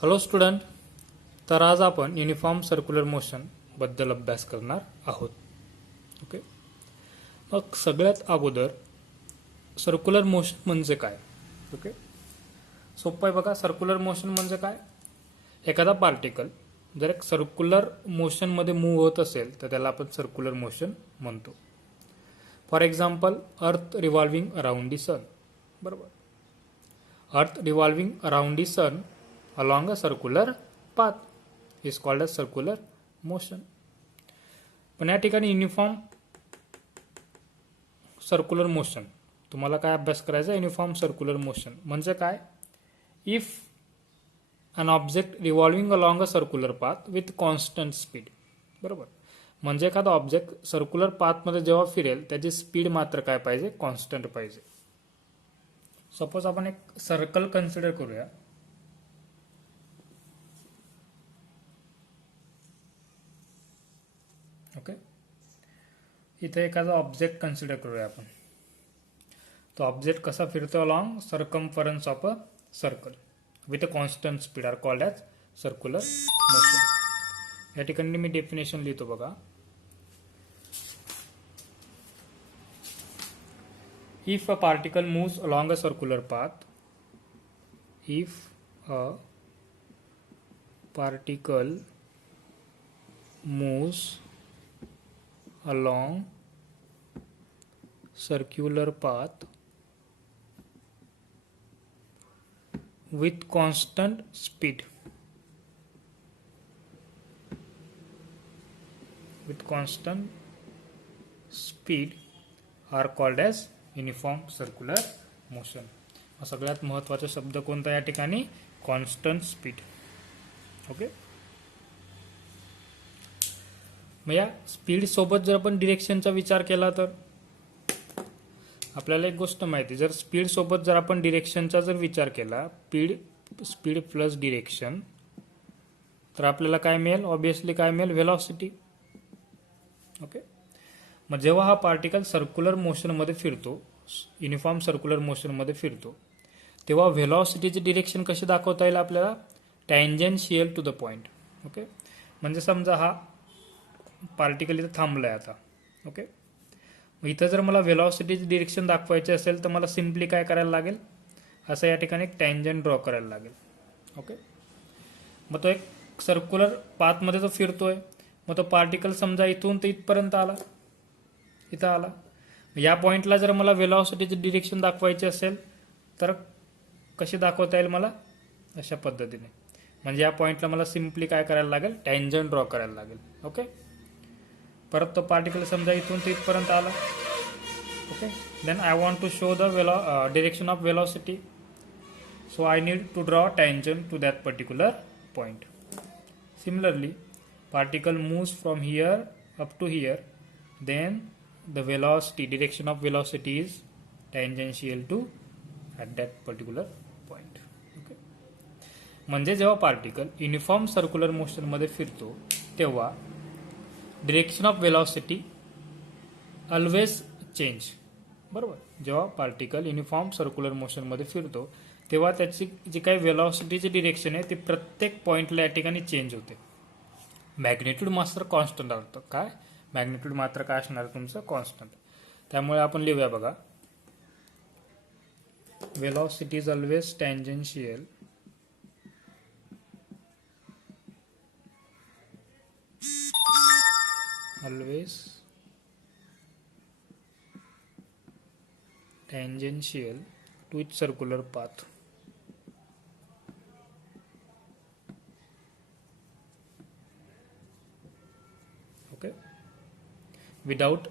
Hello student, तर आज आपण युनिफॉर्म सर्क्युलर मोशन बद्दल अभ्यास करणार आहोत. ओके, मग सगळ्यात अगोदर सर्क्युलर मोशन म्हणजे काय? ओके, सोपं आहे बघा. सर्क्युलर मोशन म्हणजे काय? एखादा पार्टिकल जर एक सर्क्युलर मोशनमध्ये मूव्ह होत असेल तर त्याला आपण सर्क्युलर मोशन म्हणतो. For example, earth revolving around the sun. बरोबर, earth revolving around the sun along a circular path is called as circular motion. पण या ठिकाणी युनिफॉर्म सर्क्युलर मोशन तुम्हाला काय अभ्यास करायचा? युनिफॉर्म सर्क्युलर मोशन म्हणजे काय? If an object revolving along a circular path with constant speed. बरोबर, म्हणजे एखादा ऑब्जेक्ट सर्क्युलर पाथमध्ये जेव्हा फिरेल त्याची स्पीड मात्र काय पाहिजे? कॉन्स्टंट पाहिजे. सपोज आपण एक सर्कल कन्सिडर करूया. ओके, इथे एखादा ऑब्जेक्ट कन्सिडर करूया आपण. तो ऑब्जेक्ट कसा फिरतो? Along circumference of a circle with a constant speed are called as circular motion. या ठिकाणी मी डेफिनेशन लिहितो बघा. If a particle moves along a circular path, if a particle moves along circular path with constant speed are called as uniform circular motion. सगळ्यात महत्त्वाचा शब्द कोणता या ठिकाणी? Constant speed. ओके, मग या स्पीड सोबत जर आपण डिरेक्शनचा विचार केला तर आपल्याला एक गोष्ट माहिती, जर स्पीड सोबत जर आपण डिरेक्शनचा जर विचार केला, स्पीड प्लस डिरेक्शन, तर आपल्याला काय मिळेल? ऑब्विसली काय मिळेल? व्हेलॉसिटी. ओके, मग जेव्हा हा पार्टिकल सर्क्युलर मोशनमध्ये फिरतो, युनिफॉर्म सर्क्युलर मोशनमध्ये फिरतो, तेव्हा व्हेलॉसिटीची डिरेक्शन कशी दाखवता येईल आपल्याला? Tangential to the point. Okay, म्हणजे समजा हा पार्टिकल इथं थांबलाय आता. ओके, मग इथं जर मला व्हेलॉसिटीची डिरेक्शन दाखवायची असेल तर मला सिम्पली काय करायला लागेल? असं या ठिकाणी एक टँजंट ड्रॉ करायला लागेल. ओके, मग तो एक सर्क्युलर पाथमध्ये जो फिरतोय, मग तो पार्टिकल समजा इथून तर इथपर्यंत आला, इथं आला. या पॉइंटला जर मला व्हेलॉसिटीची डिरेक्शन दाखवायची असेल तर कशी दाखवता येईल मला? अशा पद्धतीने. म्हणजे या पॉइंटला मला सिम्पली काय करायला लागेल? टँजंट ड्रॉ करायला लागेल. ओके, परत तो पार्टिकल समजा इथून ते इथपर्यंत आला. Okay, then I want to show the direction of velocity, so I need to draw tangent to that particular point. Similarly, particle moves from here up to here, then the velocity, direction of velocity is tangential to at that particular point. Okay, म्हणजे जेव्हा particle uniform circular मोशनमध्ये फिरतो तेव्हा direction of velocity always change. बरोबर, जेव्हा particle uniform circular मोशनमध्ये फिरतो तेव्हा त्याची जी काही वेलॉसिटीची डिरेक्शन आहे ती प्रत्येक पॉइंटला या ठिकाणी चेंज होते. मॅग्नेट्यूड मात्र कॉन्स्टंट असतं. काय? मॅग्नेट्यूड मात्र काय असणार तुमचं? कॉन्स्टंट. त्यामुळे आपण लिहूया बघा, velocity is always tangential always tangential to its circular path. Okay, without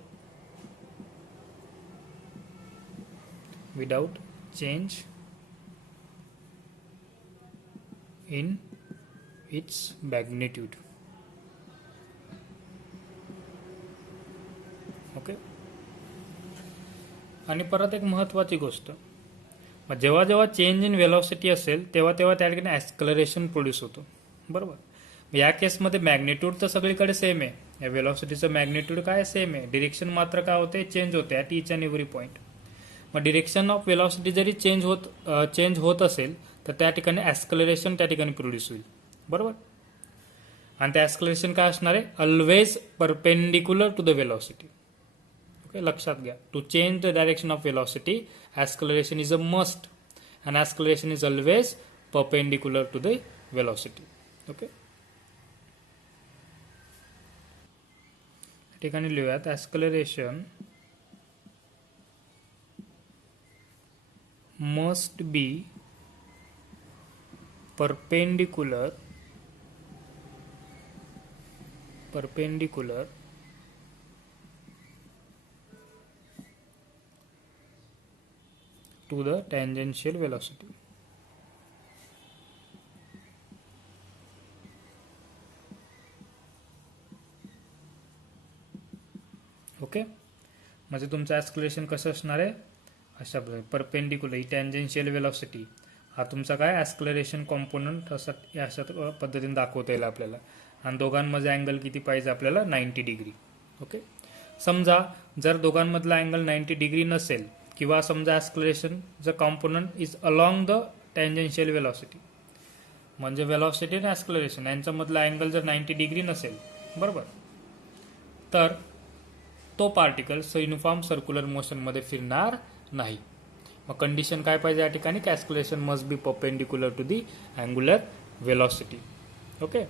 change in its magnitude. Okay, आणि परत एक महत्त्वाची गोष्ट, मग जेव्हा जेव्हा चेंज इन वेलॉसिटी असेल तेव्हा तेव्हा त्या ठिकाणी ॲक्सलरेशन प्रोड्यूस होतो. बरोबर, या केसमध्ये मॅग्नेट्यूड तर सगळीकडे सेम आहे. या वेलॉसिटीचं मॅग्नेट्यूड काय? सेम आहे. डिरेक्शन मात्र काय होते? चेंज होते at each and every point. मग डिरेक्शन ऑफ वेलॉसिटी जरी चेंज होत असेल तर त्या ठिकाणी ॲस्कलरेशन त्या ठिकाणी प्रोड्यूस होईल. बरोबर. आणि ते ॲस्कलरेशन काय असणार आहे? Always perpendicular to the velocity. Okay, लक्षात घ्या. To change the direction of velocity acceleration is a must and acceleration is always perpendicular to the velocity. Okay, ठिकाणी लिहूयात acceleration must be perpendicular to the tangential velocity. Okay, म्हणजे तुमचं ॲस्कलेशन कसं असणार आहे? अशा प्रकारे परपेंडिक्युलर ही टँजेन्शियल वेलॉसिटी हा तुमचा काय ॲस्कलरेशन कॉम्पोनंट अशा पद्धतीने दाखवता येईल आपल्याला. आणि दोघांमध्ये अँगल किती पाहिजे आपल्याला? 90 डिग्री. ओके, समजा जर दोघांमधला अँगल 90 डिग्री नसेल किंवा समजा ॲस्कलरेशन जर component is along the tangential velocity, म्हणजे वेलॉसिटी आणि ॲस्कलरेशन यांच्यामधला अँगल जर 90 डिग्री नसेल, बरोबर, तर तो पार्टिकल युनिफॉर्म सर्क्युलर मोशनमध्ये फिरणार नाही. मग कंडिशन काय पाहिजे या ठिकाणी? Acceleration must be perpendicular to the angular velocity. Okay,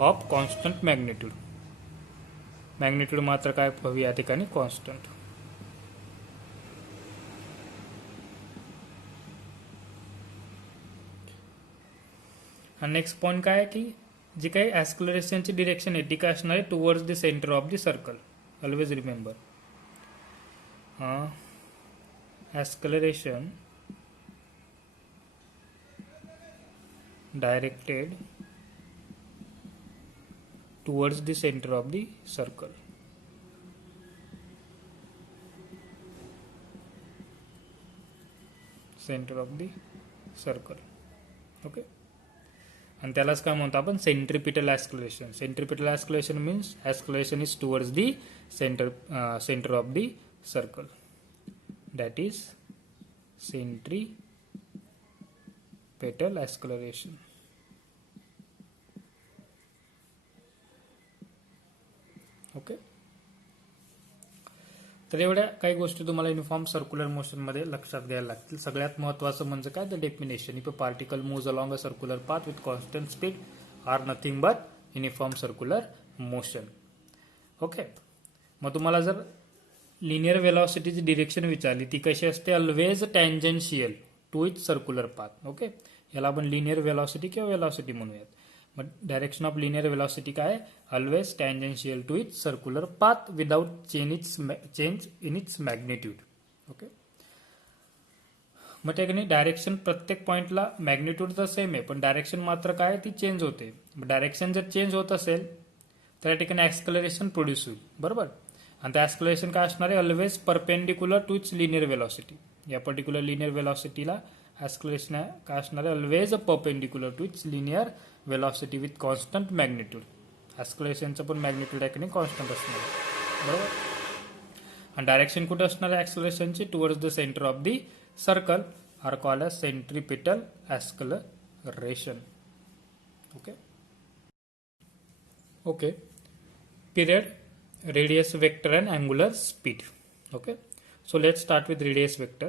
of constant magnitude. Magnitude मात्र काय हवी या ठिकाणी? कॉन्स्टंट. आणि नेक्स्ट पॉईंट काय आहे की जी काही ॲस्कलरेशनची डिरेक्शन आहे ती काय असणार आहे? Towards the centre of the circle. Always remember, acceleration directed towards the center of the circle. Center of the circle. Okay, and त्यालाच काय म्हणतो आपण? Centripetal acceleration. Centripetal acceleration means acceleration is towards the centre of the circle. That is centripetal acceleration. Okay, तर एवढ्या काही गोष्टी तुम्हाला uniform circular motion मध्ये लक्षात घ्यायला लागतील. सगळ्यात महत्त्वाचं म्हणजे काय? The definition. If a particle moves along a circular path with constant speed are nothing but uniform circular motion. Okay, मग तुम्हाला जर लिनियर वेलॉसिटीची डिरेक्शन विचारली ती कशी असते? Always tangential to it circular path. Okay, याला आपण लिनियर वेलॉसिटी किंवा वेलॉसिटी म्हणूयात. मग डायरेक्शन ऑफ लिनियर वेलॉसिटी काय? Always tangential to it circular path without change in its magnitude. Okay, मग त्या डायरेक्शन प्रत्येक पॉइंटला मॅग्निट्यूड तर सेम आहे पण डायरेक्शन मात्र काय? ती चेंज होते. डायरेक्शन जर चेंज होत असेल तर या ठिकाणी ॲक्सलरेशन प्रोड्यूस होईल. बरोबर, आणि त्या ॲस्कलरेशन काय असणार आहे? Always perpendicular to its linear velocity. या पर्टिक्युलर लिनियर वेलॉसिटीला ॲस्कलरेशन काय असणार आहे? Always perpendicular to its linear velocity with constant magnitude. ॲस्कलरेशनचं पण मॅग्निट्यूड आहे की नाही? कॉन्स्टंट असणार आहे. बरोबर, आणि डायरेक्शन कुठे असणार आहे ॲक्सलरेशनची? Towards the centre of the circle are called as centripetal acceleration. Okay okay, period, radius vector and angular speed. Okay, so let's start with radius vector.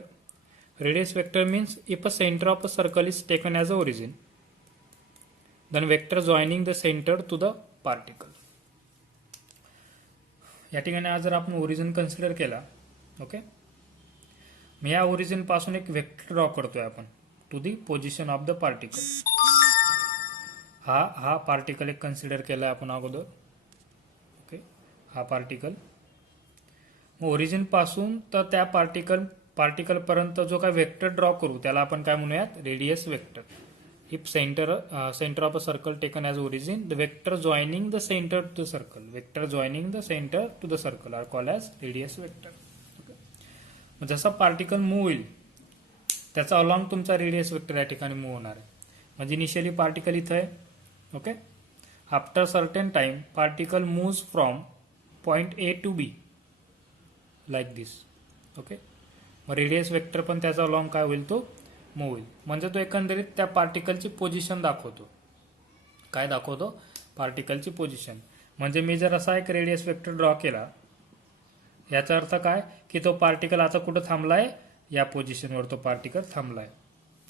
Radius vector means if a center of a circle is taken as a origin, then vector joining the center to the particle. या ठिकाणी आज जर आपण origin consider केला, okay, मी या origin पासून एक वेक्टर ड्रॉ करतोय आपण to the position of the particle. हा पार्टिकल एक कन्सिडर केला आपण अगोदर. हा पार्टिकल मग ओरिजिन पासून तर त्या पार्टिकल पर्यंत जो काय वेक्टर ड्रॉ करू त्याला आपण काय म्हणूयात? Radius vector. If centre of a circle taken as origin, the vector joining the centre to the circle are called as radius vector. मग जसा पार्टिकल मूव्ह होईल त्याचा अलॉंग तुमचा रेडियस वेक्टर या ठिकाणी मूव्ह होणार आहे. म्हणजे इनिशियली पार्टिकल इथं आहे. Okay, after certain time particle moves from point A to B like this. Okay, मग रेडियस वेक्टर पण त्याचा अलॉंग काय होईल? तो मूव्ह होईल. म्हणजे तो एकंदरीत त्या पार्टिकलची पोझिशन दाखवतो. काय दाखवतो? पार्टिकलची पोझिशन. म्हणजे मी जर असा एक रेडियस वेक्टर ड्रॉ केला, याचा अर्थ काय की तो पार्टिकल आता कुठं थांबलाय? या पोझिशनवर तो पार्टिकल थांबलाय,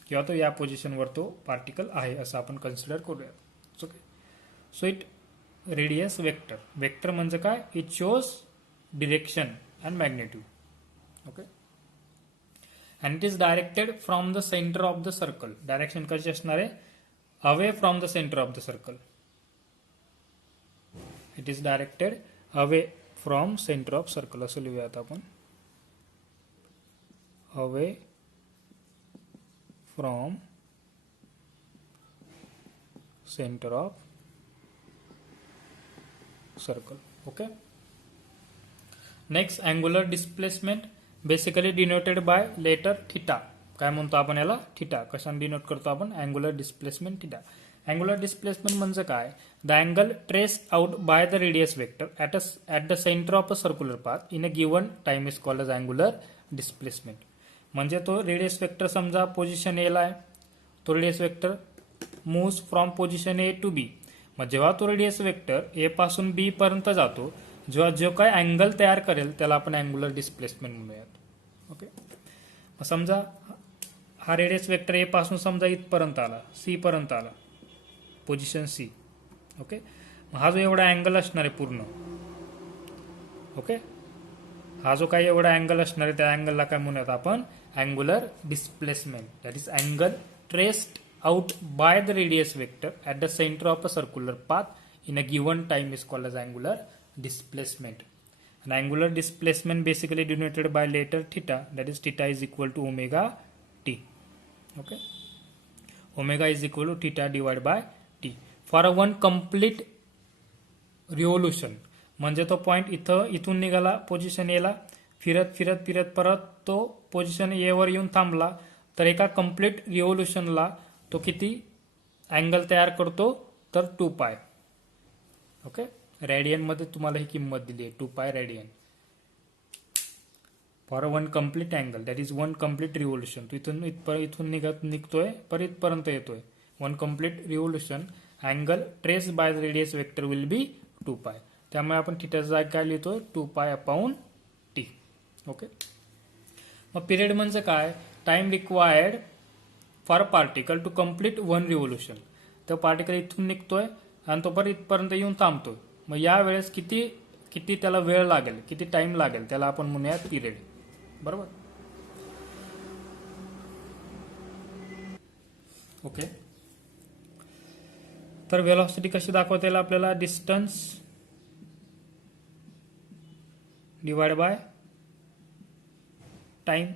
किंवा तो या पोझिशनवर तो पार्टिकल आहे असं आपण कन्सिडर करूया. Okay. So it radius vector. Vector म्हणजे काय? It shows direction and magnitude. Okay. And it is directed from the centre of the circle. Direction कशी असणार आहे? Away from the centre of the circle. It is directed away from centre of circle असं लिहूयात आपण. Away from centre of circle. Okay. Next, angular displacement basically denoted by letter theta. काय म्हणतो आपण याला? थिटा. कशाने डिनोट करतो आपण? Angular displacement theta. Angular displacement म्हणजे काय? The angle traced out by the radius vector at the centre of a circular path in a given time is called as angular displacement. म्हणजे तो radius vector समजा position A ला आहे, तो radius vector moves from position A to B. मग जेव्हा तो radius vector A पासून बी पर्यंत जातो, जेव्हा जो काय अँगल तयार करेल त्याला आपण अँग्युलर डिस्प्लेसमेंट म्हणूयात. ओके. मग समजा हा रेडियस वेक्टर ए पासून समजा इथपर्यंत आला, सी पर्यंत आला, पोझिशन सी. ओके. मग हा जो एवढा अँगल असणार आहे पूर्ण, ओके, हा जो काही एवढा अँगल असणार आहे त्या अँगलला काय म्हणूयात आपण? Angular displacement. That is angle traced out by the radius vector at the center of a circular path in a given time is called as angular displacement. And angular displacement basically denoted by letter theta, that is theta is equal to omega t. Okay, omega is equal to theta divided by t for a one complete revolution. म्हणजे तो point इथून निघाला position A ला, फिरत फिरत फिरत परत तो पोझिशन ए वर येऊन थांबला, तर एका कम्प्लीट रिव्होल्युशनला तो किती अँगल तयार करतो? तर 2 पाय. ओके. रेडियन मध्ये तुम्हाला ही किंमत दिली आहे, 2 pi radian for one complete angle. That is one complete revolution. तो इथून निघतोय पर इथपर्यंत येतोय. One complete revolution angle trace bye the radius vector will B 2 pi. त्यामुळे आपण थिटाचा जाग काय लिहितोय? 2 पाय अपॉन टी. ओके. मग पिरियड म्हणजे काय? Time required for particle to complete one revolution. तो पार्टिकल इथून निघतोय आणि तो परत इथपर्यंत येऊन थांबतोय. मग या वेळेस किती त्याला वेळ लागेल, किती टाइम लागेल, त्याला आपण म्हणूयात पिरियड. बरोबर. ओके. तर वेलॉसिटी कशी दाखवता येईल आपल्याला? Distance divide by time.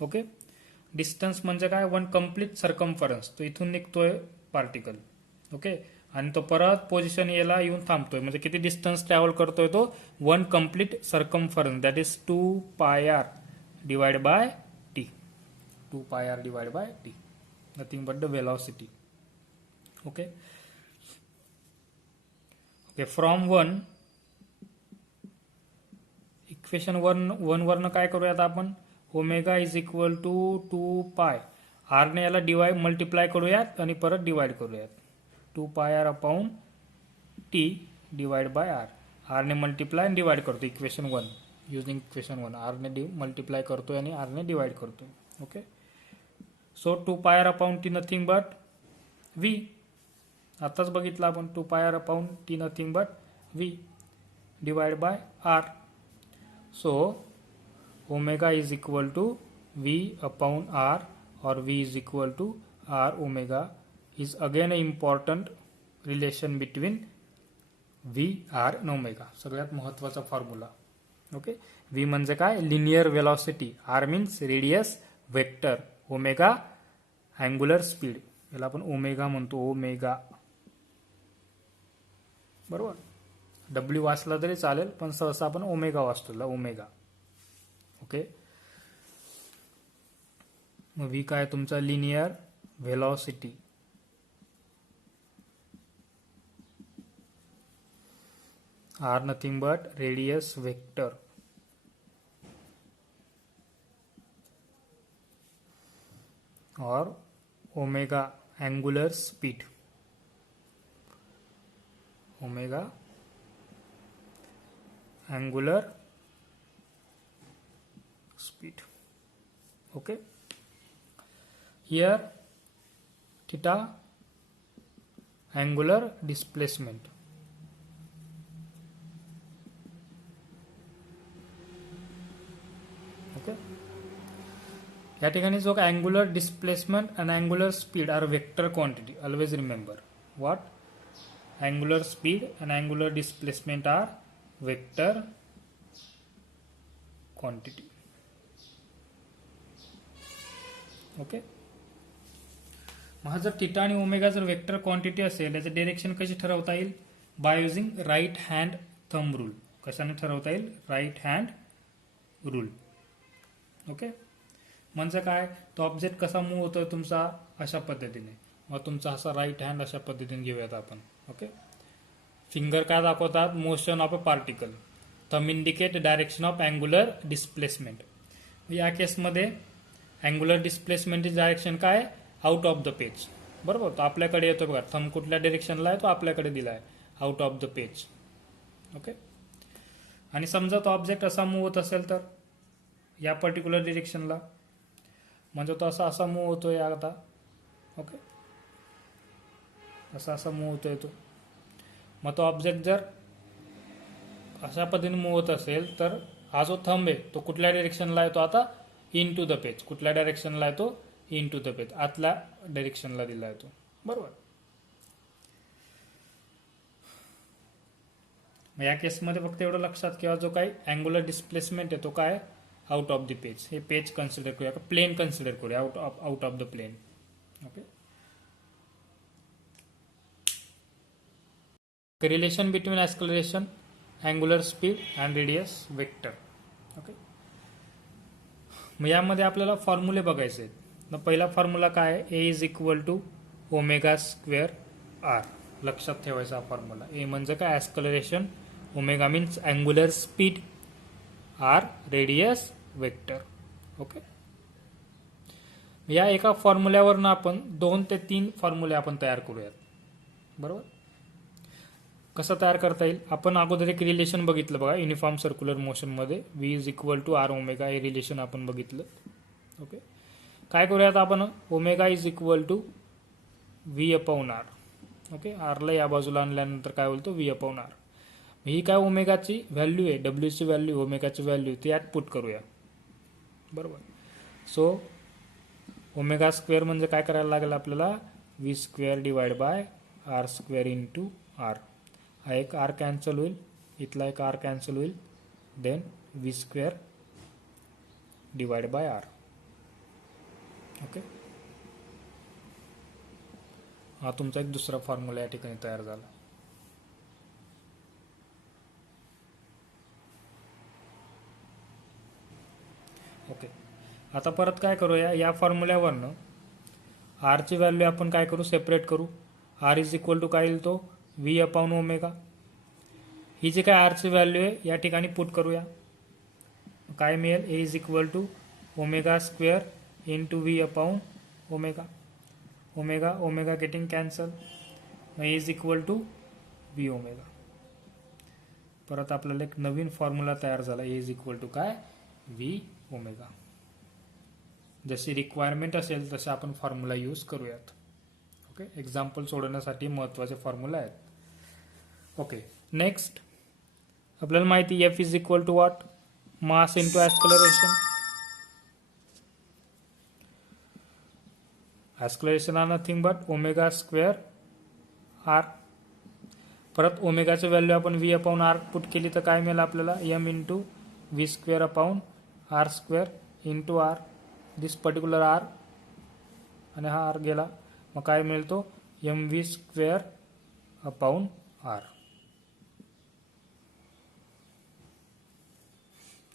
Okay. Distance म्हणजे काय? One complete circumference. तो इथून निघतोय पार्टिकल, ओके, आणि तो परत पोझिशन एला येऊन थांबतोय. म्हणजे किती डिस्टन्स ट्रॅव्हल करतोय तो? One complete circumference. That is 2 pi R divide by T. 2 pi R divide by T. Nothing but the velocity. Okay. Okay. From one equation one वरनं काय करूयात आपण? Omega is equal to 2 pi. R ने याला divide multiply करूयात आणि परत divide करूयात. 2 pi R upon T divide by R. R ने मल्टिप्लाय आणि डिवाइड करतो इक्वेशन 1 युजिंग इक्वेशन 1. आर ने मल्टिप्लाय करतोय आणि आर ने डिवाइड करतोय. Okay. So 2 pi R upon T nothing but V. आताच बघितलं आपण. 2 pi R upon T nothing but V divide by R. So omega is equal to V upon R or V is equal to R omega is again an important relation between V, R and omega. सगळ्यात महत्वाचा formula. Okay. V म्हणजे काय? Linear velocity. R means radius vector. Omega angular speed. याला आपण omega म्हणतो. Omega. बरोबर. W वाचला तरी चालेल, पण सहसा आपण ओमेगा वाचतो. ओमेगा. ओके. मग व्ही काय? तुमचा linear velocity. R nothing but radius vector. और omega angular speed, omega angular speed. Okay, here theta angular displacement. Okay, या ठिकाणी जो angular displacement and angular speed are vector quantity. Always remember what angular speed and angular displacement are vector quantity. Okay, मग जर theta आणि omega जर vector quantity असेल याचं direction कशी ठरवता येईल? By using right hand thumb rule. कशाने ठरवता येईल? Right hand rule. ओके, म्हणजे काय, तो ऑब्जेक्ट कसा मूव्ह होतोय तुमचा अशा पद्धतीने, मग तुमचा असा राईट हँड अशा पद्धतीने घेऊयात आपण. ओके, फिंगर काय दाखवतात? Motion of a particle. Thumb indicate direction of angular displacement. या केसमध्ये अँग्युलर डिस्प्लेसमेंटची डायरेक्शन काय? Out of the page. बरोबर, तो आपल्याकडे येतो बघा. थंब कुठल्या डिरेक्शनला आहे? तो आपल्याकडे दिला आहे, out of the page. Okay, आणि समजा तो ऑब्जेक्ट असा मूव्ह होत असेल तर या पर्टिक्युलर डिरेक्शनला, म्हणजे तो असा मूव्ह होतोय आता. ओके, असा मूव्ह होतोय तो. मग तो ऑब्जेक्ट जर अशा पद्धतीने मूव्ह होत असेल तर हा जो थंब आहे तो कुठल्या डिरेक्शनला आहे? तो आता इन टू द पेज. कुठल्या डायरेक्शनला आहे तो? इन टू द पेज, आतल्या डायरेक्शनला दिला आहे तो. बरोबर, मग या केसमध्ये फक्त एवढं लक्षात किंवा जो काही अँग्युलर डिस्प्लेसमेंट आहे तो काय? Out of the page. हे पेज कन्सिडर करूया, प्लेन कन्सिडर करूया, out of the plane. Okay, relation between acceleration, angular speed and radius vector. Okay, मग यामध्ये आपल्याला फॉर्म्युले बघायचे आहेत. मग पहिला फॉर्म्युला काय आहे? A is equal to omega square R. लक्षात ठेवायचा फॉर्म्युला. ए म्हणजे काय? Acceleration. Omega means angular speed. R radius vector. Okay, या एका फॉर्म्युल्यावरनं आपण 2 ते 3 फॉर्म्युले आपण तयार करूयात. बरोबर, कसं तयार करता येईल? आपण अगोदर एक रिलेशन बघितलं बघा, युनिफॉर्म सर्क्युलर मोशन मध्ये V is equal to R omega, हे रिलेशन आपण बघितलं. ओके, काय करूयात आपण? Omega is equal to V upon R. Okay, आरला या बाजूला आणल्यानंतर काय बोलतो? V upon R. ही काय ओमेगाची व्हॅल्यू आहे, डब्ल्यूची व्हॅल्यू, ओमेगाची व्हॅल्यू, ती यात पुट करूया. बरोबर, सो ओमेगा स्क्वेअर म्हणजे काय करायला लागेल आपल्याला? V square divide by R square into R. हा एक आर कॅन्सल होईल, इथला एक आर कॅन्सल होईल, then V square divide by R. Okay, हा तुमचा एक दुसरा फॉर्म्युला या ठिकाणी तयार झाला. ओके, आता परत काय करूया? या फॉर्म्युल्यावरनं आरची व्हॅल्यू आपण काय करू? सेपरेट करू. आर इज इक्वल टू काय येईल? तो व्ही अपॉन ओमेगा. ही जी काय आरची व्हॅल्यू आहे या ठिकाणी पुट करूया. काय मिळेल? A is equal to omega square into V upon omega. Omega omega getting cancel, A is equal to V omega. परत आपल्याला एक नवीन फॉर्म्युला तयार झाला, ए इज इक्वल टू काय? V omega. जशी रिक्वायरमेंट असेल तसे आपण फॉर्म्युला यूज करूयात. ओके, एक्झाम्पल सोडवण्यासाठी महत्वाचे फॉर्म्युला आहेत. ओके, नेक्स्ट आपल्याला माहिती F is equal to what? Mass into acceleration. Acceleration are nothing but omega square R. परत ओमेगाची व्हॅल्यू आपण व्ही अपॉन आर पुट केली तर काय मिळेल आपल्याला? M into V square upon R square into R. This particular R आणि हा आर गेला, मग काय मिळतो? M V square upon R.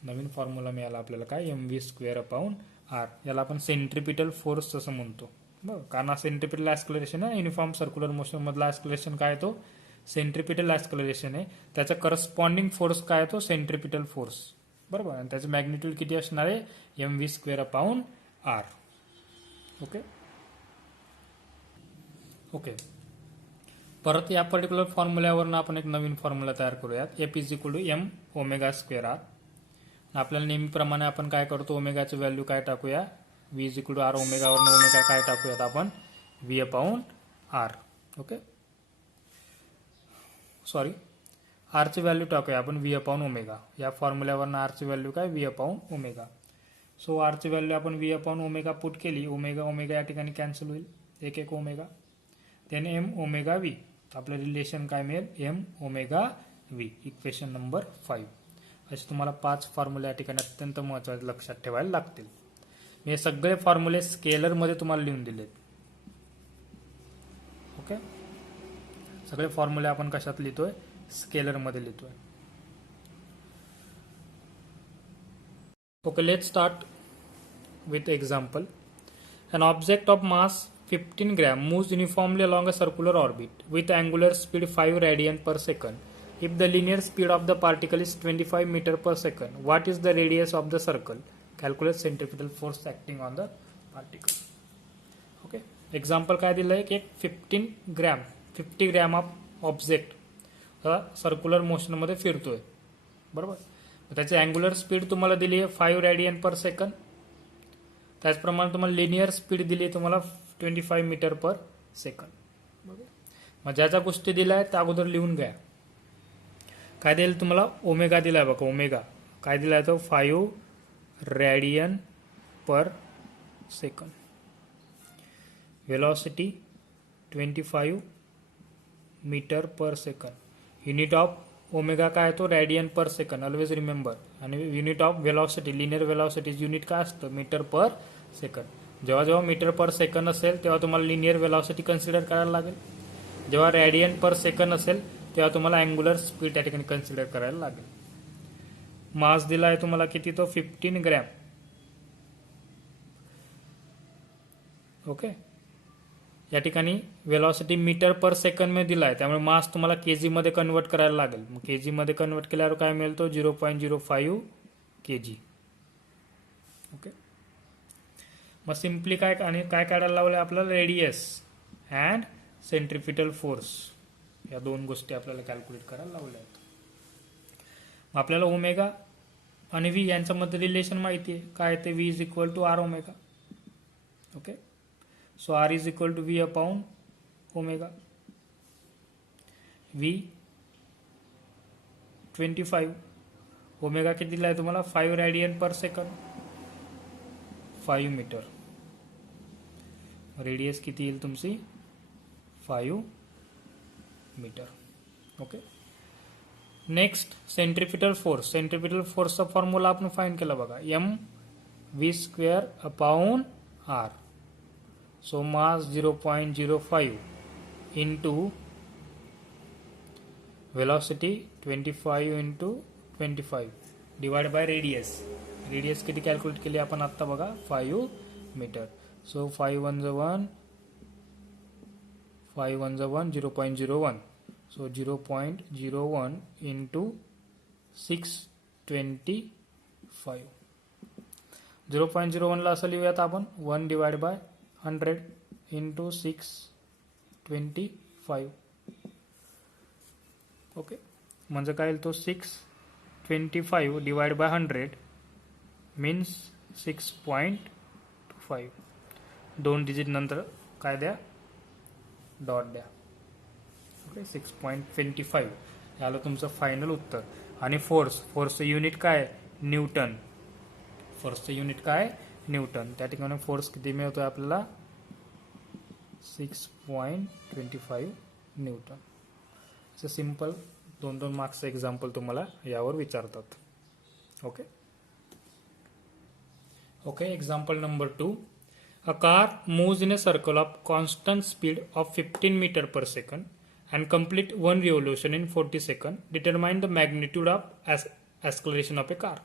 नवीन फॉर्म्युला मिळाला आपल्याला काय? M V square upon R. याला आपण सेंट्रिपिटल फोर्स असं म्हणतो. बरं, कारण हा सेंट्रिपिटल ऍक्सलरेशन आहे. युनिफॉर्म सर्क्युलर मोशन मधला ऍक्सलरेशन काय? तो सेंट्रिपिटल ऍक्सलरेशन आहे. त्याचा करस्पॉन्डिंग फोर्स काय? तो सेंट्रिपिटल फोर्स. बरोबर, आणि त्याचं मॅग्निट्यूड किती असणार आहे? M V square upon R. Okay okay परत या पर्टिक्युलर फॉर्म्युल्यावरून आपण एक नवीन फॉर्म्युला तयार करूयात. F is equal to M omega square R. आपल्याला नेहमीप्रमाणे आपण काय करतो, ओमेगाची व्हॅल्यू काय टाकूया, V is equal to R ओमेगावरून ओमेगा काय टाकूयात आपण, V upon R. Okay sorry आरची व्हॅल्यू टाकूया आपण व्ही अपॉन ओमेगा. या फॉर्म्युल्यावरून आरची व्हॅल्यू काय, व्ही अपॉन ओमेगा. सो आरची व्हॅल्यू आपण व्ही अपॉन ओमेगा पुट केली, ओमेगा ओमेगा या ठिकाणी कॅन्सल होईल, एक एक omega, then M omega V. आपलं रिलेशन काय मिळेल, M omega V. Equation number 5. असे तुम्हाला 5 फॉर्म्युले या ठिकाणी अत्यंत महत्त्वाचे लक्षात ठेवायला लागतील. मी हे सगळे फॉर्म्युले स्केलरमध्ये तुम्हाला लिहून दिलेत. ओके सगळे फॉर्म्युले आपण कशात लिहितोय, स्केलरमध्ये लिहितोय. Okay let's start with example. An object of mass 15 gram moves uniformly along a circular orbit with angular speed 5 radian per second. If the linear speed of the particle is 25 meter per second, what is the radius of the circle? Calculate centrifugal force acting on the particle. Okay. Example काय दिलंय की 50 gram of object circular motion मध्ये फिरतोय, बरोबर. त्याची angular speed तुम्हाला दिली आहे 5 रॅडियन पर सेकंड. त्याचप्रमाणे तुम्हाला लिनियर स्पीड दिली आहे तुम्हाला 25 मीटर पर सेकंड. मग ज्या ज्या गोष्टी दिल्या आहेत त्या अगोदर लिहून घ्या. काय दिलं तुम्हाला, ओमेगा दिलाय बघा, ओमेगा काय दिलाय तो 5 radian per second. Velocity 25 metre per second. Unit of omega काय तो radian per second, always remember. आणि unit of velocity, linear velocity unit काय असतं, मीटर पर सेकंड. जेव्हा जेव्हा मीटर पर सेकंड असेल तेव्हा तुम्हाला लिनियर वेलॉसिटी कन्सिडर करायला लागेल. जेव्हा रॅडियन पर सेकंड असेल तेव्हा तुम्हाला अँग्युलर स्पीड त्या ठिकाणी कन्सिडर करायला लागेल. मास दिला आहे तुम्हाला किती, तो 15 ग्रॅम. ओके या ठिकाणी वेलॉसिटी मीटर पर सेकंड मध्ये दिलाय, त्यामुळे मास तुम्हाला केजी मध्ये कन्वर्ट करायला लागेल. मग केजी मध्ये कन्वर्ट केल्यावर काय मिळेल, तो 0.05 केजी. ओके मग सिम्पली काय आणि काय काढायला लावलं आपल्याला, रेडियस अँड सेंट्रिपिटल फोर्स, या दोन गोष्टी आपल्याला कॅल्क्युलेट करायला लावल्या आहेत. आपल्याला ओमेगा आणि व्ही यांच्यामध्ये रिलेशन माहिती आहे, काय ते V is equal to R omega. Okay so R is equal to V upon omega. V 25, omega किती दिलाय तुम्हाला 5 radian per second, 5 metre. Radius किती येईल तुमची 5 metre. Okay next centripetal force. Centripetal फोर्सचा फॉर्म्युला आपण फाइंड केला बघा, M V square upon R. So mass 0.05 into velocity 25 into 25 divide by radius. Radius किती कॅल्क्युलेट केली आपण आत्ता बघा, 5 मीटर. सो 5 1 1 5 1 1 0.01. So 0.01 into 625. 0.01 ला असं लिहूयात आपण 1 डिवाइड बाय 100 इंटू 625. ओके म्हणजे काय येईल तो 625 डिवाइड बाय 100 मीन्स 6.25. 2 डिजिट नंतर काय द्या, डॉट द्या. ओके 6.25 याला तुमचं फायनल उत्तर. आणि फोर्सचं युनिट काय, न्यूटन. फोर्सचं युनिट काय, न्यूटन. त्या ठिकाणी फोर्स किती मिळतोय आपल्याला 6.25 न्यूटन. असं सिंपल 2 मार्क्सचं एक्झाम्पल तुम्हाला यावर विचारतात. Okay okay example number 2. A car moves in a circle of constant speed of 15 meter per second and complete one revolution in 40 seconds. Determine the magnitude of acceleration of a car.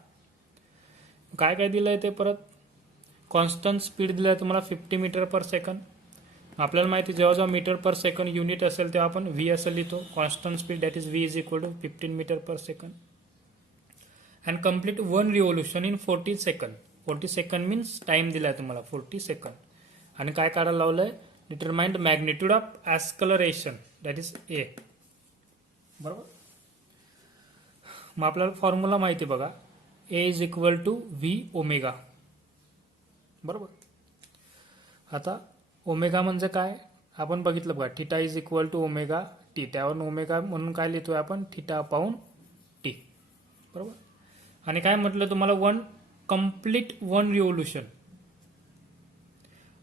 काय काय दिलंय ते परत, constant speed दिलाय तुम्हाला 50 metre per second. आपल्याला माहिती जेव्हा जेव्हा मीटर पर सेकंड युनिट असेल तेव्हा आपण व्ही असं लिहितो. Constant speed that is V is equal to 15 metre per second. And complete 1 revolution in 40 second. 40 second means time दिलाय तुम्हाला 40 सेकंड. आणि काय काढायला लावलंय, determined magnitude of acceleration that is A. बरोबर. मग आपल्याला फॉर्म्युला माहिती आहे बघा, A is equal to V omega. बरोबर. आता ओमेगा म्हणजे काय आपण बघितलं बघा, theta is equal to omega T. त्यावरून ओमेगा म्हणून काय लिहितोय आपण, थिटा अपाऊन टी. बरोबर. आणि काय म्हटलं तुम्हाला, कम्प्लीट वन रिव्होल्यूशन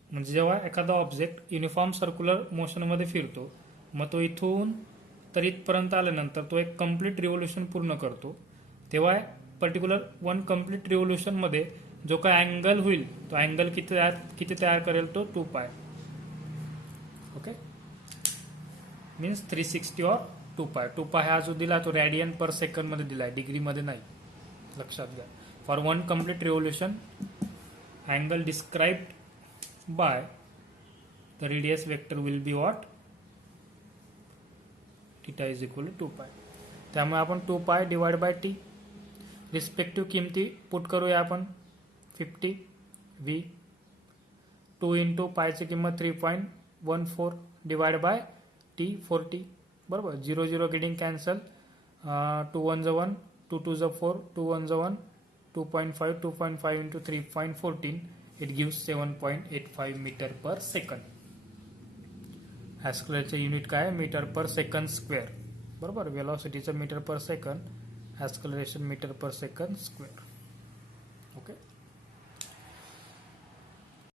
म्हणजे जेव्हा एखादा ऑब्जेक्ट युनिफॉर्म सर्क्युलर मोशनमध्ये फिरतो, मग तो इथून तर इथपर्यंत आल्यानंतर तो एक कम्प्लीट रिव्होल्यूशन पूर्ण करतो, तेव्हा पर्टिक्युलर वन कम्प्लीट रिव्होल्यूशन मध्ये जो काय अँगल होईल, तो अँगल किती तयार करेल, तो 2 पाय. ओके, मीन्स 360 और 2 पाय. 2 पाय हा जो दिला तो रेडियन पर सेकंड मध्ये दिलाय, डिग्री मध्ये नाही, लक्षात घ्या. For one complete revolution angle described by the radius vector will be what, theta is equal to 2 pi. त्यामुळे आपण 2 pi divide by T. Respective किमती पुट करूया आपण. 50 व्ही 2 इंटू पायची किंमत 3.14 डिवाइड बाय टी 40. बरोबर. 0 0 गेटिंग कॅन्सल, 2 1 ज 1, 2 2 ज 4, 2 1 ज 1, 2.5 2.5 into 3.14 it gives 7.85 metre per second. ऍस्कलरेशनचे युनिट काय, मीटर पर सेकंड स्क्वेअर. बरोबर. वेलॉसिटीचं metre per second, acceleration metre per second square. Okay.